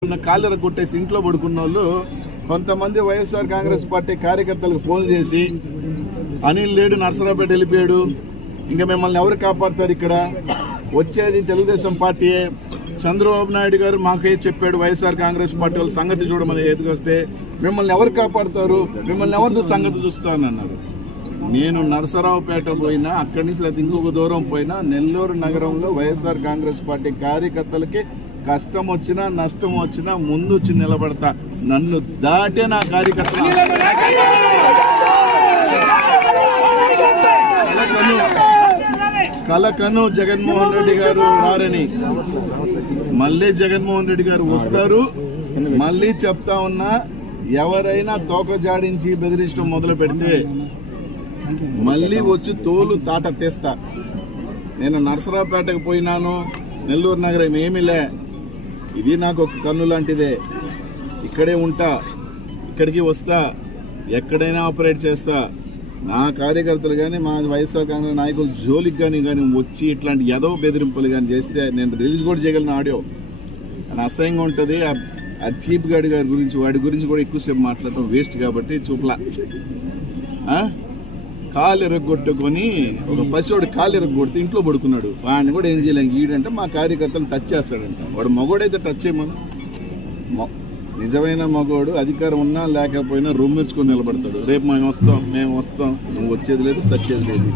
కాళ్ళర కొట్టేసి ఇంట్లో పడుకున్న వాళ్ళు కొంతమంది వైఎస్ఆర్ కాంగ్రెస్ పార్టీ కార్యకర్తలకు ఫోన్ చేసి అనిల్ లేడు నర్సరావుపేట వెళ్ళిపోయాడు, ఇంకా మిమ్మల్ని ఎవరు కాపాడుతారు, ఇక్కడ వచ్చేది తెలుగుదేశం పార్టీయే, చంద్రబాబు నాయుడు గారు మాకే చెప్పాడు వైఎస్ఆర్ కాంగ్రెస్ పార్టీ వాళ్ళ సంగతి చూడమని ఎదుకొస్తే మిమ్మల్ని ఎవరు కాపాడుతారు, మిమ్మల్ని ఎవరితో సంగతి చూస్తానన్నారు. నేను నర్సరావుపేట పోయినా, అక్కడి నుంచి లేదా ఇంకొక దూరం పోయినా, నెల్లూరు నగరంలో వైఎస్ఆర్ కాంగ్రెస్ పార్టీ కార్యకర్తలకి కష్టం వచ్చినా నష్టం వచ్చినా ముందు వచ్చి నిలబడతా. నన్ను దాటే నా కార్యకర్తలు కలకను జగన్మోహన్ రెడ్డి గారు రారని, మళ్ళీ జగన్మోహన్ రెడ్డి గారు వస్తారు. మళ్ళీ చెప్తా ఉన్నా, ఎవరైనా తోక జాడించి బెదిరించడం మొదలు పెడితే మళ్ళీ వచ్చి తోలు తాట తీస్తా. నేను నర్సరావుపేటకు పోయినాను, నెల్లూరు నగరం ఏమీలే, ఇది నాకు ఒక కన్ను లాంటిదే, ఇక్కడే ఉంటా, ఇక్కడికి వస్తా, ఎక్కడైనా ఆపరేట్ చేస్తా. నా కార్యకర్తలు కానీ మా వైఎస్ఆర్ కాంగ్రెస్ నాయకులు జోలికి కానీ వచ్చి ఇట్లాంటి ఏదో బెదిరింపులు కానీ చేస్తే నేను రిలీజ్ కూడా చేయగలను ఆడియో. అని అసహ్యంగా ఉంటుంది. ఆ చీప్ గార్డ్ గారి గురించి, వాడి గురించి కూడా ఎక్కువసేపు మాట్లాడటం వేస్ట్ కాబట్టి చూపలా. కాలు ఎరగొట్టుకొని ఒక పసివాడు కాలు ఎరగొడితే ఇంట్లో పడుకున్నాడు, వాడిని కూడా ఏం చేయలేం. ఈడంటే మా కార్యకర్తలు టచ్ చేస్తాడంట. వాడు మగోడైతే టచ్ చేయమను. నిజమైన మగోడు అధికారం ఉన్నా లేకపోయినా రొమ్మిర్చుకొని నిలబడతాడు. రేపు మేము వస్తాం నువ్వు వచ్చేది లేదు, సచ్చేది లేదు.